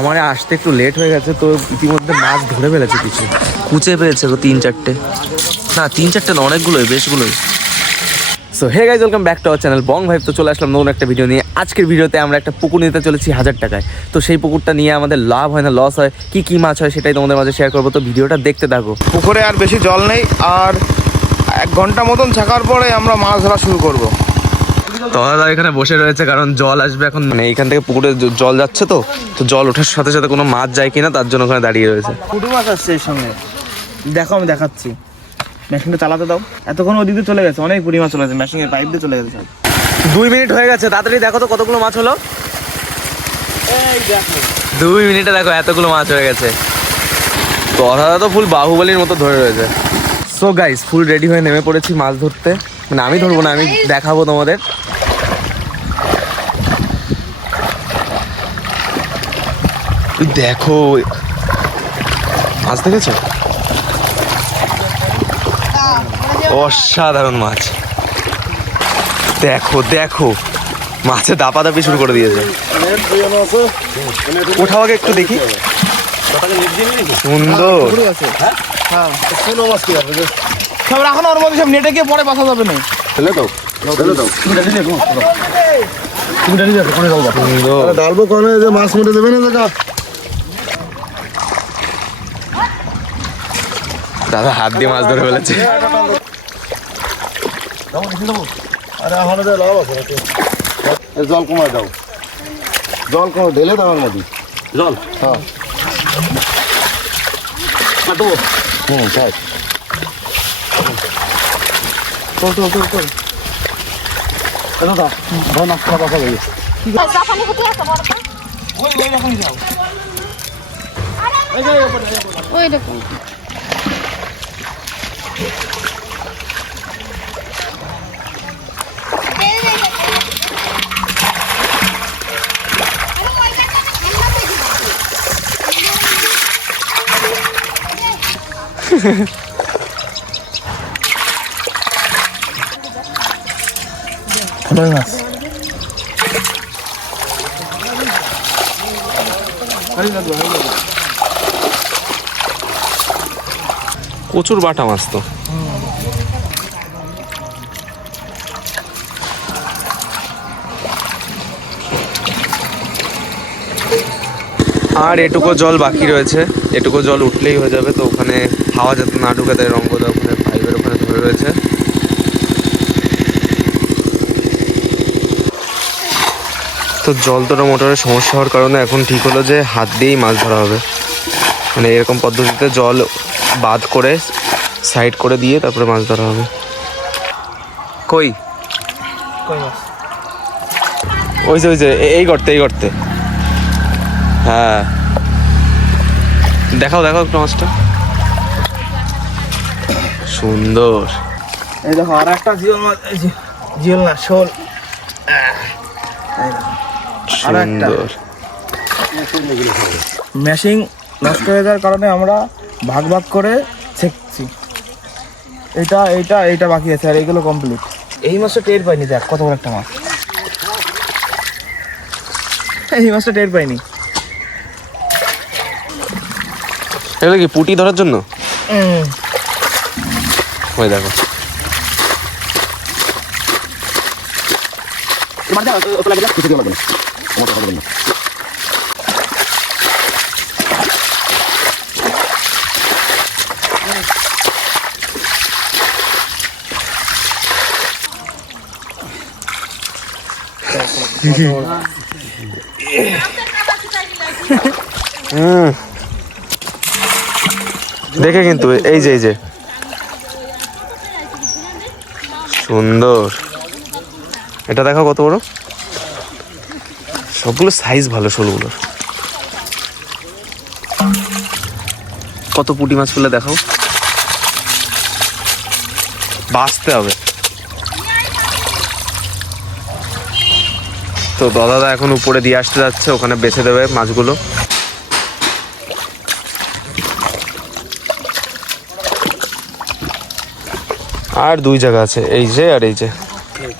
আমার আসতে একটু লেট হয়ে গেছে, তো ইতিমধ্যে মাছ ধরে ফেলেছে কিছু, কুচে পেয়েছে তো 3-4টে, না 3-4টে না, অনেকগুলোই, বেশগুলোই। So hey guys, welcome back to our channel Bong Vibe. তো চলে আসলাম নতুন একটা ভিডিও নিয়ে। আজকের ভিডিওতে আমরা একটা পুকুর নিতে চলেছি 1000 টাকায়। তো সেই পুকুরটা নিয়ে আমাদের লাভ হয় না লস হয়, কি কি মাছ হয় সেটাই তোমাদের মাঝে শেয়ার করবো। তো ভিডিওটা দেখতে থাকো। পুকুরে আর বেশি জল নেই, আর 1 ঘন্টা মতন থাকার পরে আমরা মাছ ধরা শুরু করবো। দাদা এখানে বসে রয়েছে, কারণ জল আসবে এখন, মানে এইখান থেকে পুকুরে জল যাচ্ছে, তো জল ওঠার সাথে সাথে কোনো মাছ যায় কিনা তার জন্য ওখানে দাঁড়িয়ে রয়েছে। পুঁটি মাছ আসছে এর সঙ্গে, দেখো আমি দেখাচ্ছি। মেশিনটা চালাতে দাও। এতক্ষণ ওদিকে চলে গেছে, অনেক পুঁটি মাছ চলে গেছে, মেশিনের পাইপ দিয়ে চলে গেছে। 2 মিনিট হয়ে গেছে, তাড়াতাড়ি দেখো তো কতগুলো মাছ হলো। এই দেখো 2 মিনিটে দেখো এতগুলো মাছ হয়ে গেছে। তো দাদা তো ফুল বাহুবলীর মতো ধরে রয়েছে। সো গাইস, ফুল রেডি হয়ে নেমে পড়েছি মাছ ধরতে। মানে আমি ধরবো না, আমি দেখাবো তোমাদের। দেখো মাছ দেখেছো, অসাধারণ মাছ। দেখো দেখো মাছে দাপাদাপি শুরু করে দিয়েছে। ওঠাও আগে একটু দেখি, সুন্দর। সব রাখো না ওর মধ্যে, সব নেটে গিয়ে পরে বাসা যাবে না। ডালবো কোনে যে মাছ মেরে দেবে না দেখা। দাদা হাত দিয়ে মাছ ধরে ফেলেছে। আরে এখন লাভ আছে নাকি? জল কমায় দাও, জল কমে ঢেলে দাও নদী জল। হ্যাঁ তাই চল চল চল চল। দাদা ভালো নাস্তা বাসা গেছে। ওই দেখুন মাছ প্রচুর বাটা মাছ তো। আর এটুকু জল বাকি রয়েছে, এটুকু জল উঠলেই হয়ে যাবে। তো ওখানে হাওয়া যাতে না ঢুকে দেয়, রঙ্গদা ওখানে পাইপের ওখানে ধরে রয়েছে। তো জল তোলা মোটরের সমস্যা হওয়ার কারণে এখন ঠিক হলো যে হাত দিয়েই মাছ ধরা হবে। মানে এরকম পদ্ধতিতে জল বাদ করে সাইড করে দিয়ে তারপরে মাছ ধরা হবে। কই ওই যে ওই যে এই গর্তে, এই গর্তে। হ্যাঁ দেখাও দেখাও একটু মাছটা, সুন্দর। এই দেখো আর একটা জিওল মাছ, এই যে জিওল না, শোল। সুন্দর। মেশিং নষ্ট হয়ে যাওয়ার কারণে আমরা ভাগ ভাগ করে ছেঁকছি। এটা এইটা এইটা বাকি আছে, আর এইগুলো কমপ্লিট। এই মাছটা টের পাইনি, দেখ কত বড় একটা মাছ। এই মাছটা টের পাইনি। এগুলো কি পুঁটি ধরার জন্য? ওই দেখো দেখে কিন্তু এই যে এই যে সুন্দর। এটা দেখো কত বড়, সবগুলো সাইজ ভালো শোলগুলোর। কত পুঁটি মাছ ফেলে দেখাও, বাঁচতে হবে। তো দাদা এখন উপরে দিয়ে আসতে যাচ্ছে, ওখানে বেছে দেবে মাছগুলো। আর 2 জায়গা আছে, এই যে আর এই যে।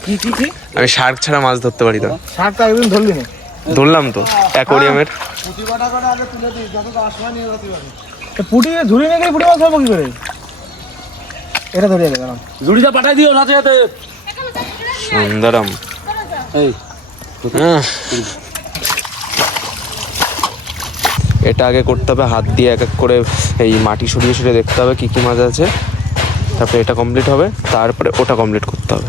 কি কি কি? আমি শার্ক ছাড়া মাছ ধরতে পারি না। শার্কটা একদিন ধরলি না? ধরলাম তো অ্যাকোরিয়ামের। পুটি ঝুড়ি নিয়ে গিয়ে পুটি মাছ ধরবো কি করে? এটা ধরে যাবে কারণ জুড়িটা পাঠাই দিও সাথে সাথে। সুন্দরম। এই এটা আগে করতে হবে হাত দিয়ে এক এক করে এই মাটি সরিয়ে সরিয়ে দেখতে হবে কি কি মাছ আছে, তারপরে এটা কমপ্লিট হবে, তারপরে ওটা কমপ্লিট করতে হবে।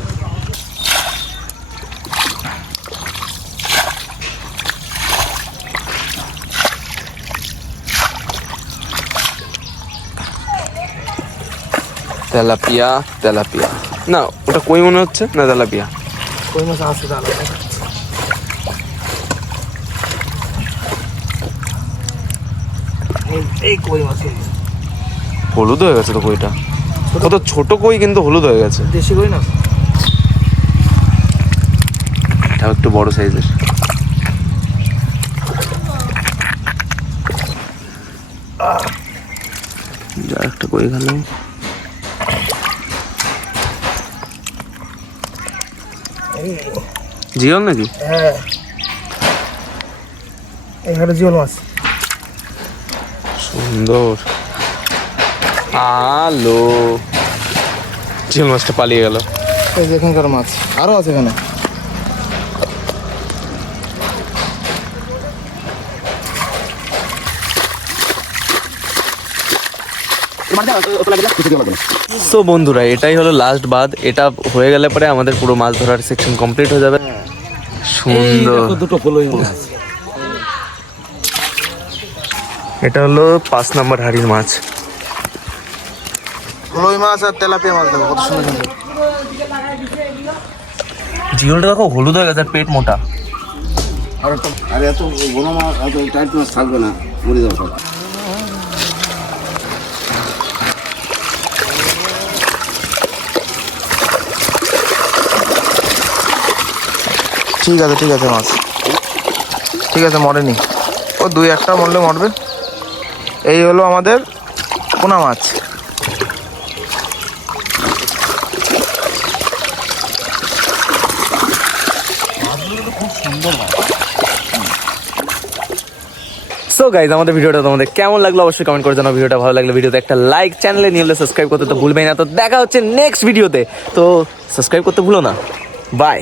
তেলাপিয়া তেলাপিয়া না, ওটা কই মনে হচ্ছে না, তেলাপিয়া। কই মাছ আছে তাহলে। এই কই মাছ হলুদ হয়ে গেছে তো কইটা, কত ছোট কই কিন্তু হলুদ হয়ে গেছে। দেশি কই না, এটাও একটু বড় সাইজের। যা একটা কই গেল। জিওল নাকি? হ্যাঁ এখানে জিওল মাছ। সুন্দর। আলো, জিওল মাছটা পালিয়ে গেল। এই যে এখানকার মাছ আরো আছে এখানে। তো বন্ধুরা, এটাই হলো লাস্ট বাদ। এটা হয়ে গেলে পরে আমাদের পুরো মাছ ধরার সেকশন কমপ্লিট হয়ে যাবে। সুন্দর। দুটো কলই মাছ। এটা হলো 5 নম্বর হাড়ির মাছ। কই মাছ আর তেলাপিয়া মাছ দেখো কত সুন্দর সুন্দর। জিওলটা দেখো হলুদ হয়ে গেছে, আর পেট মোটা। আর এত বড় মাছ, এত টাইট মাছ থাকবে না, মরে যাবে সব। ঠিক আছে ঠিক আছে মাছ, ঠিক আছে মরেনি, ও দুই একটা মরলে মরবে। এই হলো আমাদের পোনা মাছ। সো গাইজ, আমাদের ভিডিওটা তোমাদের কেমন লাগলো অবশ্যই কমেন্ট করে জানাও। ভিডিওটা ভালো লাগলে ভিডিওতে একটা লাইক, চ্যানেলে নিয়ে হলে সাবস্ক্রাইব করতে তো ভুলবেই না। তো দেখা হচ্ছে নেক্সট ভিডিওতে, তো সাবস্ক্রাইব করতে ভুলো না। বাই।